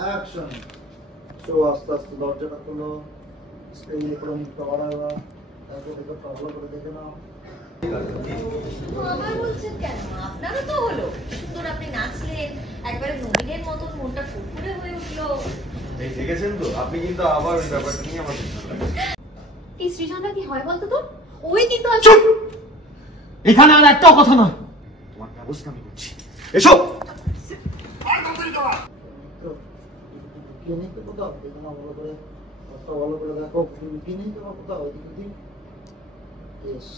Action. So আস্তে আস্তে দরজাটা খুলো, স্ক্রিনে পুরো মুখটা বাড়াবা, তারপর দেখো ভালো করে দেখে নাও। আবার বলছেন কেন? আপনারও তো হলো, সুন্দর আপনি নাচলেন, একবারে নবীনের মতন মনটা ফুরফুরে হয়ে উঠলো। এই দেখেছেন তো, আপনি কিন্তু আবার ওই ব্যাপারটা নিয়ে আমার এই সৃজনটা কি হয় বলতো তোর? ওই কিন্তু এখানে আর একটাও কথা না, তোমার ব্যবস্থা আমি করছি। এসো কিনে তো কোথাও দেখো না, ভালো করে কথা ভালো করে দেখো, কিনে তো কোথাও দিদি। ইয়েস,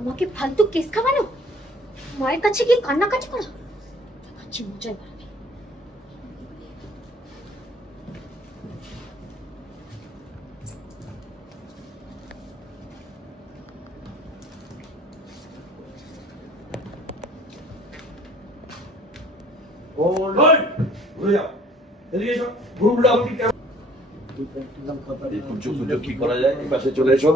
আমাকে ফালতু কেস খাওয়ানো, মায়ের কাছে গিয়ে কান্নাকাটি করা, দেখাচ্ছি মজাই বাড়াবে। কি করা যায়? এই পাশে চলে এসো।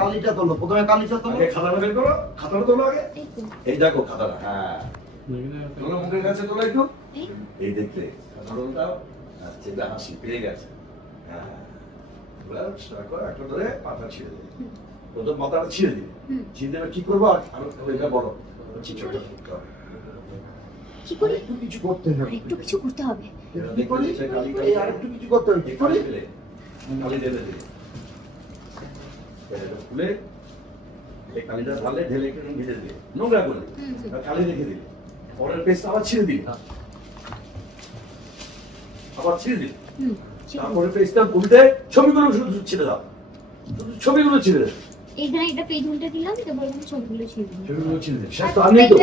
কালিটা তোলো, প্রথমে কালিটা তোলো, খাতাটা বের করো, খাতাটা তোলো আগে। এই দেখো খাতাটা, হ্যাঁ তোলো, মুখের কাছে তোলো একটু। এই দেখলে খাতাটা, আচ্ছা এটা হাসি পেয়ে গেছে। হ্যাঁ একটা ধরে পাতা ছিঁড়ে দেবে, প্রথম মাথাটা ছিঁড়ে দিবে, ছিঁড়ে দেবে কি করবো? আর এটা বড় চিত্রটা করতে হবে। কি করি? একটু কিছু করতে হবে, একটু কিছু করতে হবে। কি করি? এই আর একটু কিছু করতে হবে, কি করি? কালি ঢেলে দিলে, খুলে এই কালিটা ঢালে, ঢেলে একটু ভিজে দিলে, নোংরা করলে, কালি রেখে দিলে, পরের পেস্ট আবার ছিঁড়ে দিলে, আবার ছিঁড়ে দিলে, তারপরে পেস্টটা উল্টে ছবিগুলো শুধু ছিঁড়ে দাও, শুধু ছবিগুলো ছিঁড়ে দাও। এখানে এটা পেজ উল্টে দিলাম, তারপর আমি ছবিগুলো ছিঁড়ে দিলাম। ছবিগুলো ছিঁড়ে দেবে, শেষ তো আনলেই তো,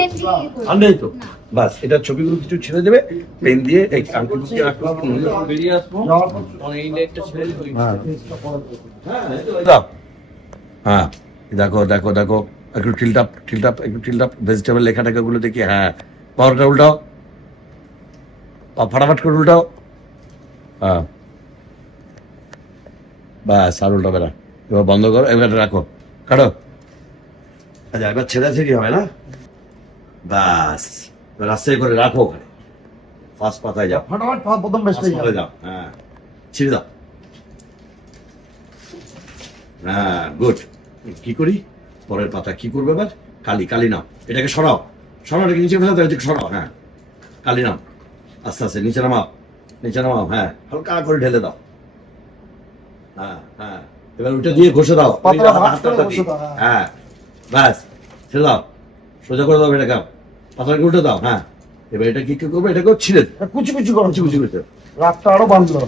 আনলেই তো, বাস এটা ছবিগুলো কিছু ছিঁড়ে দেবে, পেন দিয়ে এই আঙ্গুলকে বেরিয়ে আসবো, এই লাইটটা ছেড়ে দিই। হ্যাঁ হ্যাঁ দেখো দেখো দেখো, একটু টিল্টাপ টিল্টাপ, একটু টিল্টাপ, ভেজিটেবল লেখাটাকে গুলো দেখি। হ্যাঁ পাওয়ারটা উল্টাও, ফাটাফাট করে উল্টাও, হ্যাঁ ব্যাস, আর উল্টাবে না। এবার বন্ধ করো, এবার রাখো, কাটো। আচ্ছা এবার ছেড়া ছেড়ি হবে না, ব্যাস রাস্তায় করে রাখো ওখানে, ফার্স্ট পাতায় যাও, ফটাফট প্রথম পেজটাই যাও, হ্যাঁ ছিঁড়ে দাও, হ্যাঁ গুড। কি করি? পরের পাতা কি করবে এবার? কালি, কালি নাও, এটাকে সরাও, সরানোটাকে নিচে ফেলে দাও, এটাকে সরাও, হ্যাঁ কালি নাও, আস্তে আস্তে নিচে নামাও, নিচে নামাও, হ্যাঁ হালকা করে ঢেলে দাও, হ্যাঁ হ্যাঁ এবার ওইটা দিয়ে ঘষে দাও, হ্যাঁ ব্যাস ছেড়ে দাও, সোজা করে দাও, এটাকে পাতাটাকে উল্টে দাও, হ্যাঁ এবার এটা কি করবে? এটাকেও ছিঁড়ে কুচি কুচি করো, কুচি কুচি করে রাতটা আরো বাঁধলো,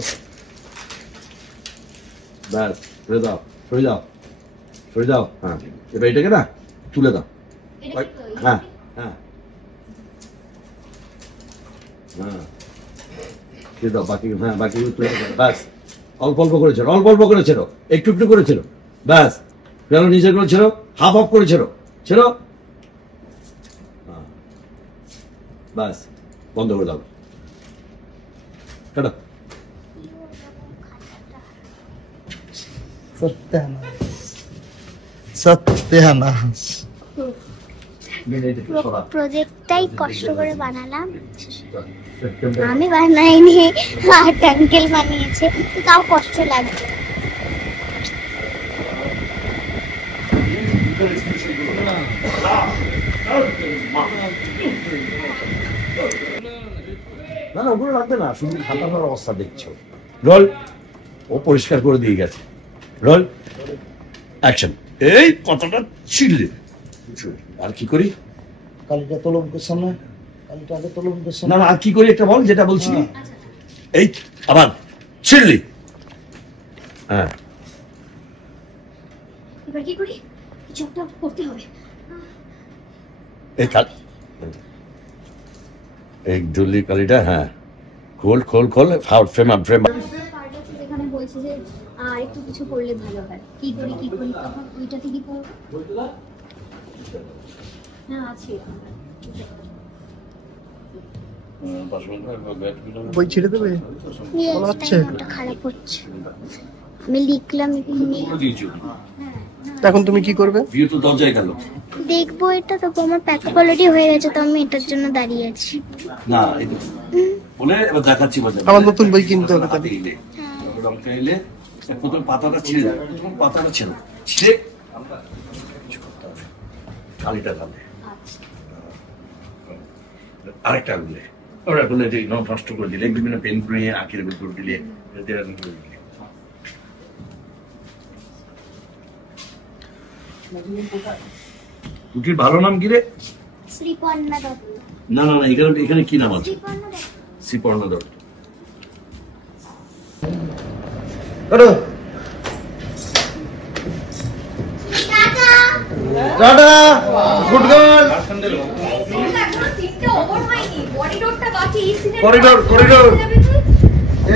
ব্যাস ছেড়ে দাও, সরে যাও, সরে যাও, হ্যাঁ এবার এটাকে না তুলে দাও, হ্যাঁ হ্যাঁ হ্যাঁ দিয়ে দাও বাকি, হ্যাঁ বাকি তুলে দাও, ব্যাস অল্প অল্প করে ছেড়ো, অল্প অল্প করে ছেড়ো, একটু একটু করে ছেড়ো, ব্যাস গেল, নিচে করে ছেড়ো, হাফ হাফ করে ছেড়ো, ছেড়ো, ব্যাস বন্ধ করে দাও, কাটো। সত্যানাশ, প্রজেক্টটাই কষ্ট করে বানালাম, আমি বানাইনি, আর্ট আঙ্কেল বানিয়েছে, তাও কষ্ট লাগছে। না না ওগুলো লাগবে না, শুধু খাতাটার অবস্থা দেখছো। রোল, ও পরিষ্কার করে দিয়ে গেছে, রোল অ্যাকশন। এই কথাটা ছিঁড়লে, আর কি করি? কালিটা তোলো মুখের সামনে, কালিটা আগে তোলো মুখের না সামনে। না আর কি করি একটা বল, যেটা বলছি। এই আবার ছিঁড়লি, হ্যাঁ এবার কি করি? কিছু একটা করতে হবে। এই কাল, এই জলদি কালিটা, হ্যাঁ খোল খোল খোল, ফ্রেম আপ ফ্রেম। এখানে বলছে যে আর একটু কিছু করলে ভালো হয়, কি করি কি করি, তখন ওইটাতে কি করবো? হ্যাঁ আছে, বই ছেড়ে দেবে? মনটা খারাপ হচ্ছে, আমি লিখলাম এক্ষুনি। এখন তুমি কি করবে? ভিউ তো দরজায় গেল। দেখবো এটা, তবু আমার প্যাকআপ অলরেডি হয়ে গেছে, তো আমি এটার জন্য দাঁড়িয়ে আছি। না এই তো বলে এবার দেখাচ্ছি বাজার। আমার নতুন বই কিনতে হবে তাহলে। রংটা এলে প্রথম পাতাটা ছিঁড়ে যাবে, প্রথম পাতাটা ছিঁড়ে ছিঁড়ে কালিটা ঢালে, আরেকটা আগুলে ওরা গুলে নষ্ট করে দিলে, বিভিন্ন পেন করে আঁকির করে দিলে, কুটির ভালো নাম কি রে? শ্রীপর্ণা দত্ত। না না না, এখানে এখানে কি নাম আছে? Sriparna Dutta. Sriparna Dutta. Tata, good girl. সিটটা ওভার হয়নি, করিডোরটা বাকি। এই সিনে করিডোর করিডোর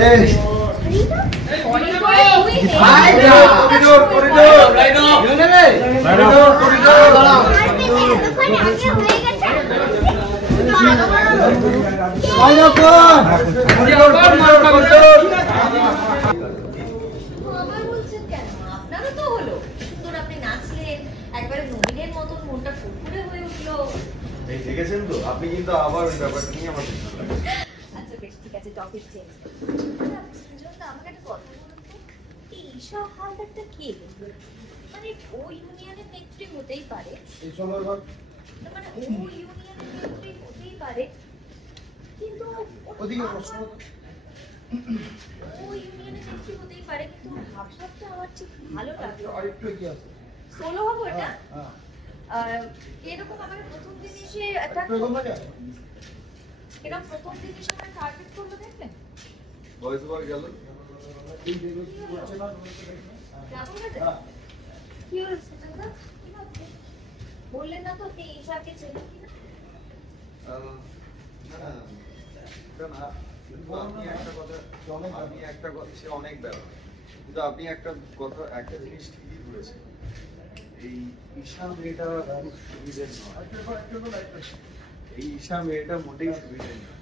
এই করিডোর করিডোর আপনারও তো হলো সুন্দর, আপনি নাচলেন একবারে নবীনের মতন, মনটা ফুরফুরে হয়ে উঠলো। এই দেখেছেন তো আপনি, কিন্তু আবার ওই ব্যাপারটা নিয়ে আমার আচ্ছা বেশ, ঠিক আছে, টপিক চেঞ্জ। আমাকে একটা কথা বলুন তো, এই ঈশা হালদারটা কে? মানে ও ইউনিয়নের নেত্রী হতেই পারে, এই সময় মানে ও ইউনিয়নের নেত্রী হতেই পারে, কিন্তু ওদিকে প্রশ্ন ও ইউনিয়নের নেত্রী হতেই পারে, কিন্তু ওর ভাবসাবটা আমার ঠিক ভালো লাগলো। আরেকটু কি আছে? সোলো হবো এটা? হ্যাঁ এরকম আমাকে প্রথম দিন এসে একটা এরকম প্রথম দিন এসে আমাকে টার্গেট করলো, দেখলেন? বয়স ওভার গেল। এই দেখো কি করছে না? কেমন হয়েছে? কি হয়েছে দাদা? কি ভাবছেন? বললেন না তো আপনি ঈশাকে চেনেন কিনা? আপনি একটা কথা, সে অনেক ব্যাপার, কিন্তু আপনি একটা কথা, একটা জিনিস ঠিকই বলেছেন, এই ঈশা মেয়েটা খুব সুবিধের নয়। এই ঈশা মেয়েটা মোটেই সুবিধের নয়।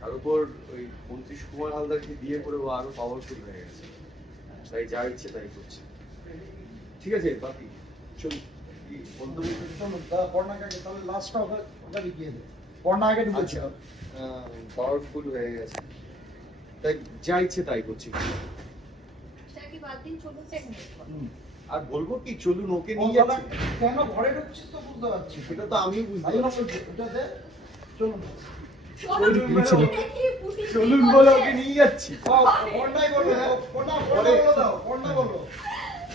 তার উপর ওই মন্ত্রী সুকুমার হালদারকে বিয়ে করে ও আরো পাওয়ারফুল হয়ে গেছে, তাই যা ইচ্ছে তাই করছে। ঠিক আছে বাকি চল, কি বলতে বলতে তাহলে লাস্টটা ওটা লিখিয়ে দে। পড়না আগে ঢুকেছে। পাওয়ারফুল হয়ে গেছে, তাই যা ইচ্ছে তাই করছি। সেটা কি বাদ দিন, চলুন সেখানে। আর বলবো কি, চলুন ওকে নিয়ে যাচ্ছি। কেন ঘরে ঢুকছিস তো বুঝতে পারছি। সেটা তো আমিও বুঝতে তাই না পারছি। বলছি, ওটা দে। চলুন চলুন বলে ওকে নিয়ে যাচ্ছি। পড়নাই বলো, পড়না বলো দাও, পড়না বলো।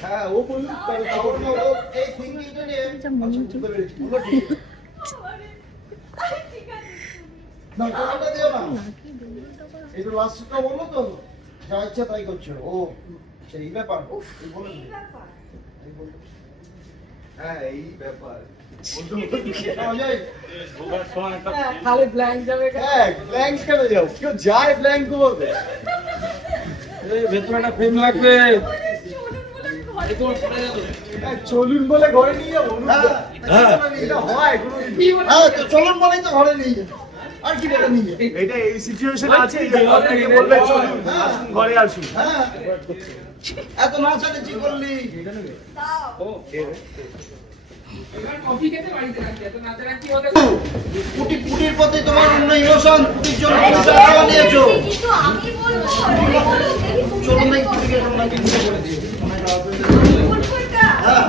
হ্যাঁ ও বলুন, তাহলে তাহলে ও এই থিংকিংটা নিয়ে আচ্ছা বুঝতে পেরেছি। বলো ঠিক আছে। না কোনটা দিও না, এই তো লাস্টটা বললো তো, যা ইচ্ছা তাই করছে ও, সেই ব্যাপার। এই বলে এই ব্যাপার। এই বললো। হ্যাঁ এই ব্যাপার। খালি ব্ল্যাঙ্ক যাবে হ্যাঁ ব্ল্যাঙ্ক কেন যাও, কেউ যায় ব্ল্যাঙ্ক করবে। ভেতরে একটা ফ্রেম লাগবে। চলুন বলে ঘরে নিয়ে যাবো। হ্যাঁ এটা হয় কোনোদিন? হ্যাঁ তো চলুন বলেই তো ঘরে নিয়ে যাবে, আর কি বলে নিয়ে যাবে? এটা এই সিচুয়েশন আছে যে আপনাকে বলবে চলুন আসুন, ঘরে আসুন। হ্যাঁ এত নাচানাচি করলি। পুটির প্রতি তোমার অন্য ইমোশন, পুটির জন্য টাকা নিয়েছো। কিন্তু আমি বলবো, আমি বলবো, দেখি তুমি চলুন কি এই করছো। পুটিকে তোমরা কি করে দিও। বলবো এটা। হ্যাঁ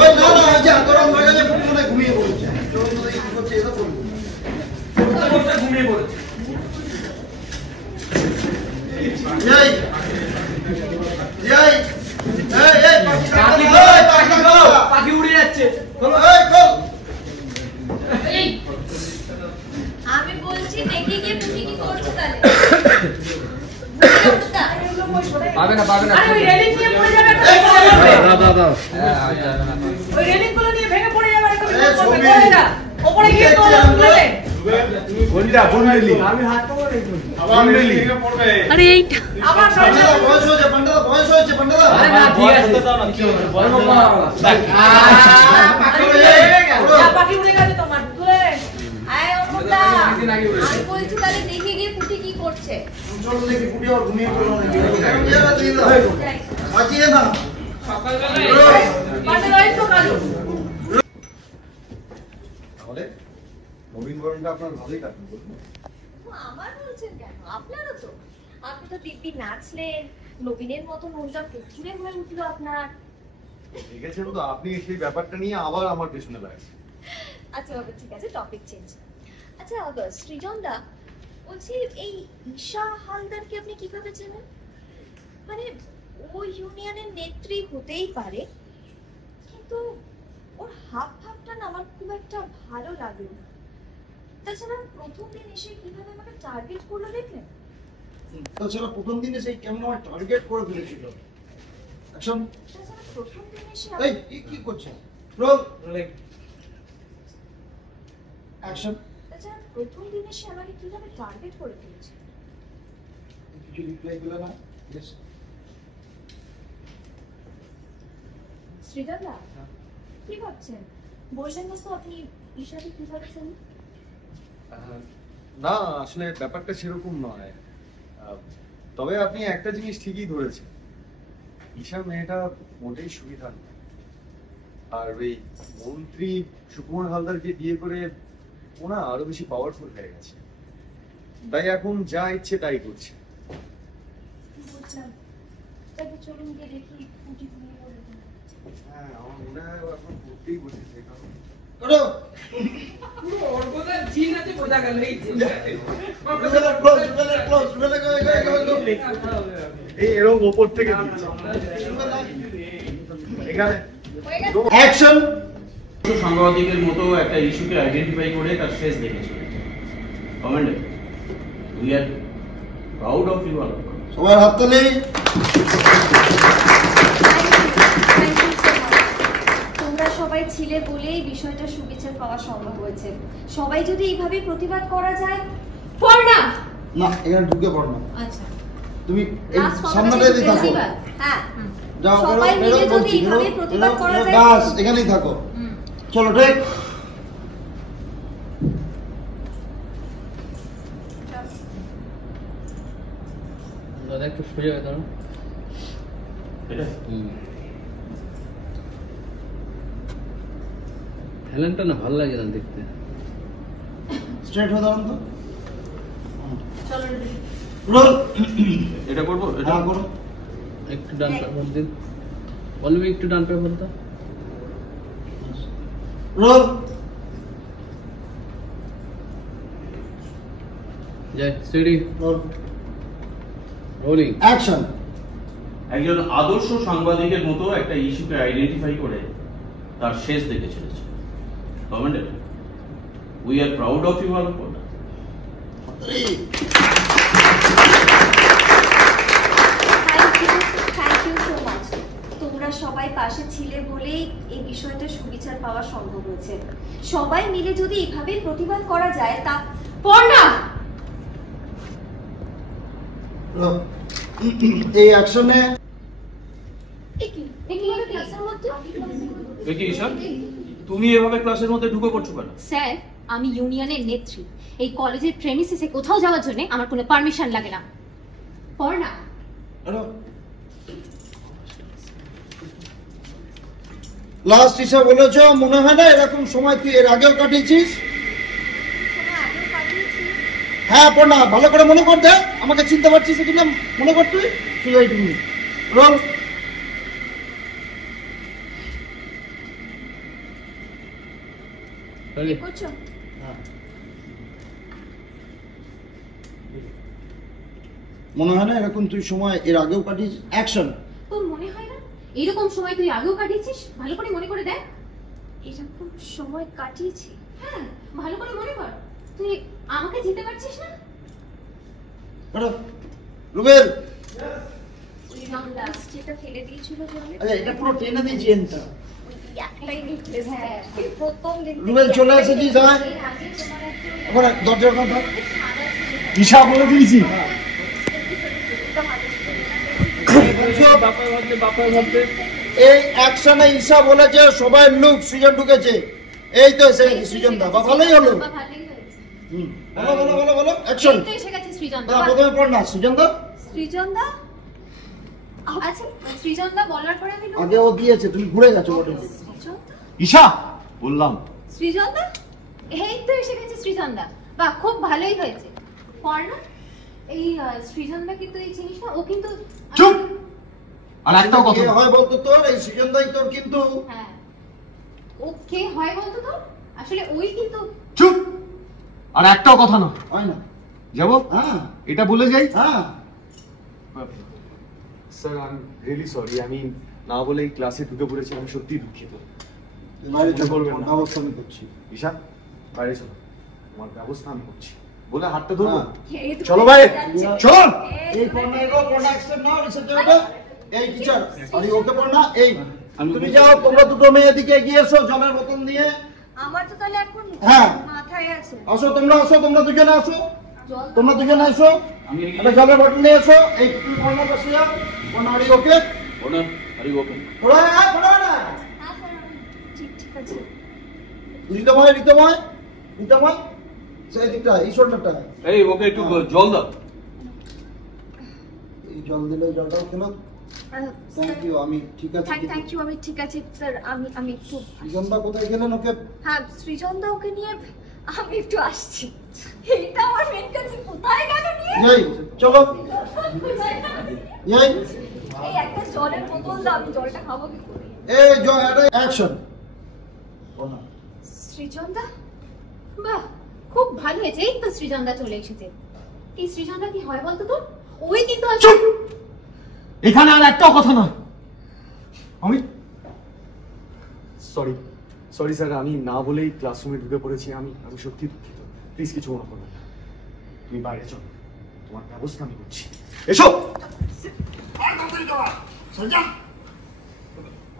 ওই না না, এই যে তোরা হয়ে গেছে, পুটি মনে হয় ঘুমিয়ে পড়ছে। চলুন তো কি করছে এটা বলবো। এই এই এই পাখি উড়ে যাচ্ছে। আমি বলছি দেখি গিয়ে তুমি কি করছো তাহলে। পাবে না পাবে না। আরে ওই রেলিং নিয়ে পড়ে যাবে একটা দাদা ওই রেলিং গুলো নিয়ে ভেঙে পড়ে যাবে একটা এই করবে ছবি। করে না ওপরে গিয়ে তো তুলে দে কোনটা বন্ডেলি আমি হাত পাবো না একটু। বন্ডেলি আরে এইটা আবার পান্ডাদা বয়স হয়েছে, পান্ডাদা। আরে না, ঠিক আছে। বল বাবা। যা পাখি উড়ে গেছে তোমার তুলে আয় অমুকদা, অনেকদিন আগে বলেছি। আমি বলছি তাহলে দেখে গিয়ে পুটি কি করছে। চলো দেখি পুটি আর ঘুমিয়ে পড়লো নাকি। যাই। বাঁচিয়ে না। পাশে রয়েছে তো কালো তাহলে নবীন বরণটা আপনার ভালোই কাটবে বলুন। ও, আমার বলছেন কেন? আপনারও তো। আপনি তো দিব্যি নাচলেন, নবীনের মতো মনটা প্রচুরে হয়ে উঠলো আপনার। দেখেছেন তো আপনি সেই ব্যাপারটা নিয়ে আবার আমার পেছনে লাগছে। আচ্ছা বাবা, ঠিক আছে, টপিক চেঞ্জ। আচ্ছা সৃজন দা, বলছি এই ঈশা হালদারকে আপনি কিভাবে চেনেন? মানে ও ইউনিয়নের নেত্রী হতেই পারে, কিন্তু ওর হাব ভাবটা না আমার খুব একটা ভালো লাগে না। তাছাড়া প্রথম দিন এসে কিভাবে আমাকে টার্গেট করলো দেখলেন? তাছাড়া প্রথম দিনে সেই কেমন আমার টার্গেট করে ফেলেছিল। অ্যাকশন। তাছাড়া প্রথম দিন এসে এই কি করছেন? রোল। অ্যাকশন। তাছাড়া প্রথম দিন এসে আমাকে কিভাবে টার্গেট করে ফেলেছে? কিছু রিপ্লাই দিলে না? ইয়েস। শ্রীদাদা, কি ভাবছেন? বললেন না তো আপনি ঈশাকে কিভাবে চেনেন? না আসলে ব্যাপারটা সেরকম নয়, তবে আপনি একটা জিনিস ঠিকই ধরেছেন, ঈশা মেয়েটা মোটেই সুবিধা নয়। আর ওই মন্ত্রী সুকুমার হালদারকে বিয়ে করে ওনা আরো বেশি পাওয়ারফুল হয়ে গেছে, তাই এখন যা ইচ্ছে তাই করছে। বুঝলাম। তাহলে চলুন গিয়ে দেখি পুটি ঘুমিয়ে পড়ে কিনা। হ্যাঁ আমার মনে হয় ও এখন পড়তেই বসেছে, কারণ করো। পুরো ওর কোথায় জিন আছে বোঝা গেল এই জিন। ক্লোজ এই এরকম ওপর থেকে দিচ্ছে এখানে। হয়ে গেছে? অ্যাকশন। সাংবাদিকের মতো একটা ইস্যুকে আইডেন্টিফাই করে তার শেষ দেখেছে। Commander, we are proud of you all. সবার হাততালি। Thank you so much. তোমরা সবাই ছিলে বলেই বিষয়টা সুবিচার পাওয়া সম্ভব হয়েছে। সবাই যদি এইভাবে প্রতিবাদ করা যায়। পড়না না এখানে ঢুকে পড় না, আচ্ছা তুমি এই Last comment সামনেটাই হচ্ছে থাকো। প্রতিবাদ। হ্যাঁ, যাও করো, সবাই মিলে বেরো যদি বলছি, এইভাবে বেরো, প্রতিবাদ বেরো, করা বেরো, যায়। বাস এখানেই থাকো। চলো ঠিক। দাদা একটু সোজা হয়ে দাঁড়াও। ট্যালেন্টটা না ভালো লাগে না দেখতে। স্ট্রেট হয়ে দাঁড়ান তো। চলো রোল। এটা করবো? হ্যাঁ করো। একটু ডান পেপার দিন, বলবি একটু ডান পেপার দাও। রোল। যাই স্টেডি রোল। রোলিং। অ্যাকশন। একজন আদর্শ সাংবাদিকের মতো একটা ইস্যুকে আইডেন্টিফাই করে তার শেষ দেখে চলেছে। Commander, we are proud of you all. Thank you so much. তোমরা সবাই পাশে ছিলে বলেই এই বিষয়টা সুবিচার পাওয়া সম্ভব হয়েছে। সবাই মিলে যদি এভাবে প্রতিবাদ করা যায় তা। পড়না এই অ্যাকশনে এগুলো ক্লাসের মধ্যে কি ঈশা, তুমি এভাবে ক্লাসের মধ্যে ঢুকে পড়ছো কেন? স্যার, আমি ইউনিয়নের নেত্রী। এই কলেজের প্রেমিসিসে কোথাও যাওয়ার জন্য আমার কোনো পারমিশন লাগে না। পড়না লাস্ট হিসাব বলেছ, মনে হয় না এরকম সময় তুই এর আগেও কাটিয়েছিস? হ্যাঁ পড়না, ভালো করে মনে কর, দেখ আমাকে চিনতে পারছিস কিনা মনে কর তুই। সুজাই তুমি রোল। করছো? মনে হয় না এরকম তুই সময় এর আগেও কাটিয়েছিস? অ্যাকশন। তোর মনে হয় না এরকম সময় তুই আগেও কাটিয়েছিস? ভালো করে মনে করে দেখ। এরকম সময় কাটিয়েছি? হ্যাঁ, ভালো করে মনে কর। তুই আমাকে চিনতে পারছিস না? রুবেল, যেটা ফেলে দিয়েছিল জলে। আচ্ছা এটা পুরো টেনে দিয়েছি এনটা। একটাই নেকলেস প্রথম দিন রুবেল চলে এসেছিস হ্যাঁ ওখানে দরজার কথা ঈশা বলে দিয়েছি এই অ্যাকশনে ঈশা বলেছে সবাই লুক সৃজন ঢুকেছে এই তো এসে গেছে সৃজন দা বা ভালোই হলো বলো বলো বলো বলো অ্যাকশন এই তো এসে গেছে সৃজন দা। প্রথমে পড় না সৃজন দা সৃজন দা আচ্ছা সৃজন দা বলার পরে আমি আগে ও দিয়েছে তুমি ঘুরে গেছো বটে সৃজন দা ঈশা বললাম সৃজন দা এই তো এসে গেছে সৃজন দা। বাহ খুব ভালোই হয়েছে। পড়না এই সৃজন দা কিন্তু এই জিনিস না ও কিন্তু চুপ আর একটাও কথা কে না। হয় বলতো তোর এই সৃজন দাই তোর কিন্তু হ্যাঁ ও কে হয় বলতো তো আসলে ওই কিন্তু চুপ আর একটাও কথা না। হয় না যাবো হ্যাঁ এটা বলে যাই। হ্যাঁ sir I am really sorry, আমি না বলে এই ক্লাসে ঢুকে পড়েছি, আমি সত্যিই দুঃখিত। বাইরে চল করবেন না। ব্যবস্থা আমি করছি ঈশা বাইরে চলো, তোমার ব্যবস্থা আমি করছি বলে হাতটা ধরবো। হ্যাঁ। এই তো চলো ভাই যাচ্ছে। চল এই পড়না এগো পড়না অ্যাকসেপ্ট নাও রিসেপ্ট যাবে এই টিচার আরে ওকে পড়না এই তুমি যাও তোমরা দুটো মেয়ে এদিকে এগিয়ে এসো জলের বোতল নিয়ে আমার তো তাহলে এখন হ্যাঁ। মাথায় আছে আসো তোমরা দুজনে আসো জল তোমরা দুজনে আসো একটা জলের বোতল নিয়ে এসো এই তুমি পড়না বসে যাও পড়না আরে ওকে ওনার আরে ওপেন পড়া পড়া না হ্যাঁ স্যার ঠিক ঠিক আছে রিতময় সেই দিকটা এই শোল্ডারটা এই ওকে একটু জল দাও। এই জল দিলে জলটা কেন থ্যাংক ইউ আমি ঠিক আছে থ্যাংক ইউ আমি ঠিক আছে স্যার আমি একটু সৃজনদা কোথায় গেলেন ওকে হ্যাঁ সৃজন দা ওকে নিয়ে আমি একটু আসছি এইটা আমার মেন কাছে কোথায় গেল নিয়ে এই চলো এই এই একটা জলের বোতল দাও আমি জলটা খাবো কি করে এই জয় এটা অ্যাকশন ওনা সৃজন দা বাহ খুব ভালো হয়েছে। এই তো সৃজন দা চলে এসেছে। এই সৃজন দা কি হয় বলতো তো ওই কিন্তু চুপ এখানে আর একটাও কথা না। আমি সরি স্যার, আমি না বলেই ক্লাসরুমে ঢুকে পড়েছি, আমি সত্যি দুঃখিত। প্লিজ কিছু মনে করবেন না, তুমি বাইরে চলো, তোমার ব্যবস্থা আমি করছি। এসো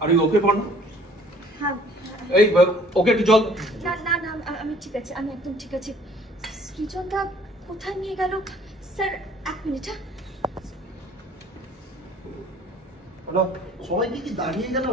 আরে ওকে পড় না। হ্যাঁ এই ওকে একটু জল না না না আমি ঠিক আছে আমি একদম ঠিক আছে সৃজন দা কোথায় নিয়ে গেল স্যার এক মিনিট হ্যাঁ ওনা সবাই কি দাঁড়িয়ে গেল